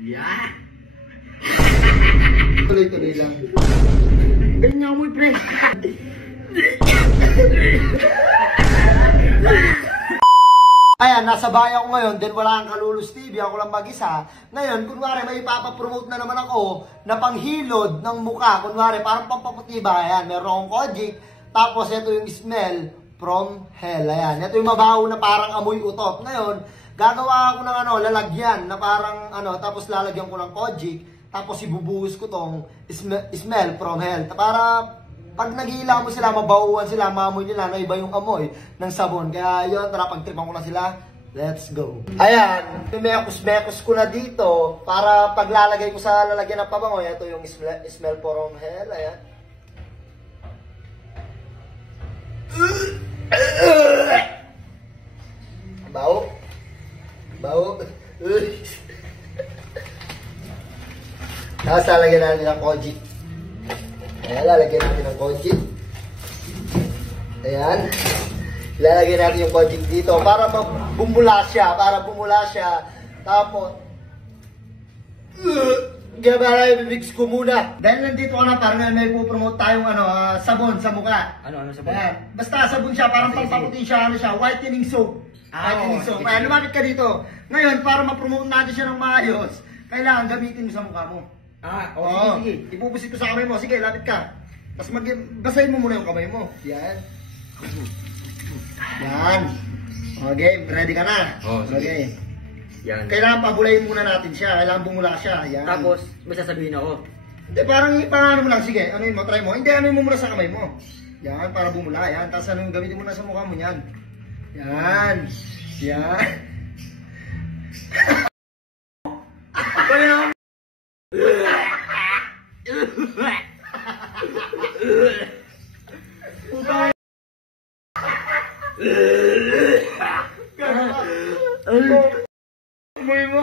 Yan. Tuloy-tuloy lang. Ganyan mo, pre. Ayan, nasa bahay ako ngayon, then wala kang Kalulus TV, ako lang mag-isa. Ngayon, kunwari may ipapapromote na naman ako na panghilod ng mukha. Kunwari, parang pampaputi ba? Ayan, meron akong Kojic. Tapos, ito yung smell from hell. Ayan, ito yung mabaho na parang amoy utot. Ngayon, gagawa ako ng lalagyan na parang tapos lalagyan ko ng Kojic. Tapos, ibubuhos ko tong smell from hell. Para pag nag-iilaw mo sila, mabahuan sila, maamoy nila na iba yung amoy ng sabon. Kaya yun, tara, pagtripan ko na sila. Let's go. Ayan, mekos ko na dito para paglalagay ko sa lalagyan ng pabango. Ito yung smell from hell. Ayan. Baho. Baho. Tapos lalagyan natin ng Kojic. Ayan, lalagyan natin ng Kojic. Ayan. Lalagyan natin yung Kojic dito para bumula siya. Tapos, para i-mix ko muna. Dahil nandito ko na, parang may pupromote tayong sabon sa mukha. Ano sabon? Ayan. Basta sabon siya, parang pampaputi siya, whitening soap. Whitening soap. Ayan, lumapit ka dito. Ngayon, para ma-promote natin siya ng maayos, kailangan gamitin mo sa mukha mo. Sige. Ipupusit ko sa kamay mo. Sige, lapit ka. Tapos basahin mo muna yung kamay mo. Yan. Yan. Okay, ready ka na? Okay. Yan. Kailangan pabulayin muna natin siya. Kailangan bumula siya. Yan. Tapos, may sasabihin ako. Hindi, parang mo lang. Sige, anuin mo, try mo. Hindi, anuin mo muna sa kamay mo. Yan, para bumula. Yan. Tapos gamitin mo na sa mukha mo yan. Yan. Yan. Amoy mo.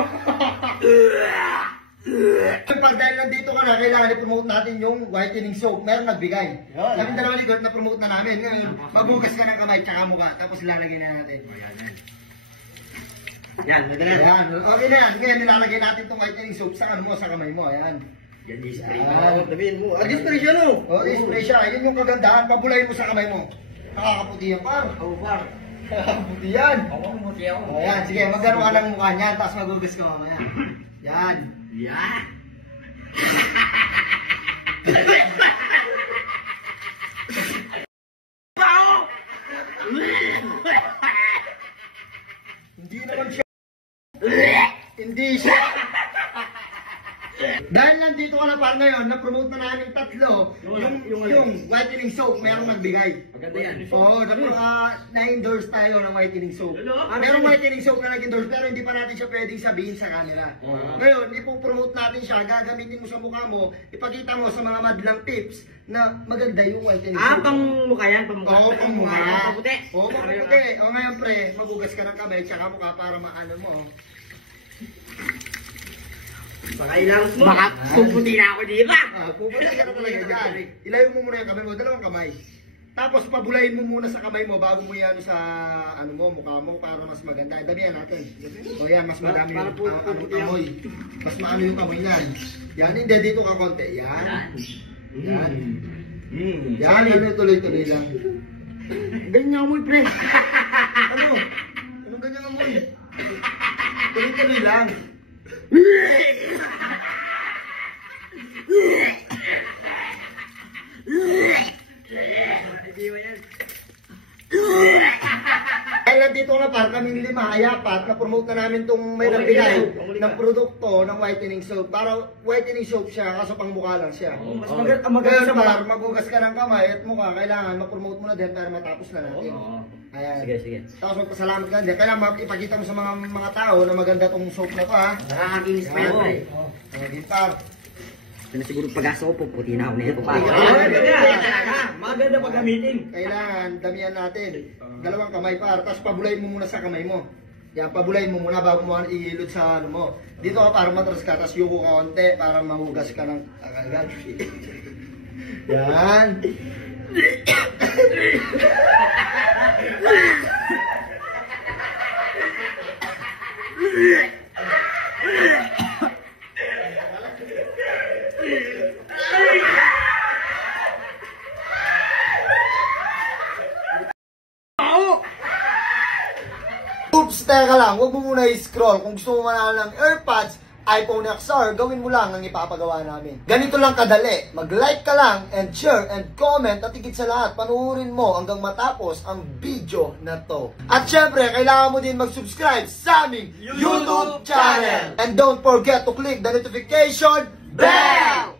Pag dahil nandito ka na, kailangan i-promote natin yung whitening soap. Meron nagbigay. Kami dalawa ligot na promote na namin. Ngayon, maghugas ka ng kamay tsaka mukha. Tapos lalagyan na natin. Yan, Ayan, okay na yan. Ngayon, nilalagay natin itong whitening soap sa sa kamay mo. Ayan. Yan, i-spray mo. Sabihin mo. Di-spray siya, no? Di-spray siya. Yun yung kagandahan. Pabulayin mo sa kamay mo. Nakakaputi yan, par. Par. Nakakaputi yan. Kumuti ako. Ayan, sige. Magkaroon ka ng mukha niyan. Tapos magugas ka mamaya. Yan. Yan. Hindi naman siya. Hindi siya. Dahil nandito ka na par ngayon, na-promote na namin tatlo yung whitening soap, merong nagbigay. Maganda yan. Oo, na-endorse tayo ng whitening soap. Merong whitening soap na nag-endorse pero hindi pa natin siya pwedeng sabihin sa camera. Ngayon, ipopromote natin siya, gagamitin mo sa mukha mo, ipakita mo sa mga madlang tips na maganda yung whitening soap. Pang mukha yan, pang mukha. Oo, pang mukha. Paputi. Oo, paputi. O ngayon pre, magugas ka ng kamay tsaka mukha para maano mo. Baka ilang mo. Baka puputi na ako dito. Puputi ka na talaga dyan. Ilayo mo muna yung kamay mo, dalawang kamay. Tapos pabulayin mo muna sa kamay mo bago mo yan sa mukha mo para mas maganda. Damihan natin. O yan, mas madami yung amoy. Mas maano yung amoy niyan. Yan, hindi dito ka konti. Yan. Yan. Yan, tuloy-tuloy lang. Ganyan amoy, pre. Anong ganyan amoy? Tuloy-tuloy lang. Dahil nandito na par kaming 5, 4, na-promote na namin itong may nagbigay ng produkto ng whitening soap. Para whitening soap siya, kaso pang mukha lang siya. Maganda par, magugas ka ng kamay at mukha, kailangan ma-promote mo na din para matapos na natin. Ayan. Sige. Tapos magpasalamat ka din. Kailangan ipakita mo sa mga tao na maganda tong soap na to ha. Nakakakinis pa yan, pre. Sige par. Ito na siguro pag-asa ko, puputi na ako nito pa. Maganda pag gamitin. Kailangan, damihan natin. Dalawang kamay par. Tapos pabulayin mo muna sa kamay mo. Yan, pabulayin mo muna bago mo ihilod sa mo. Dito ka para matras ka. Tapos yuko ka konti para mahugas ka ng agad. Yan. teka lang, huwag mo muna i-scroll. Kung gusto mo manalo ng AirPods, iPhone XR, gawin mo lang ang ipapagawa namin. Ganito lang kadali. Mag-like ka lang, and share, and comment, at higit sa lahat, panuorin mo hanggang matapos ang video na to. At syempre, kailangan mo din mag-subscribe sa aming YouTube channel. And don't forget to click the notification bell!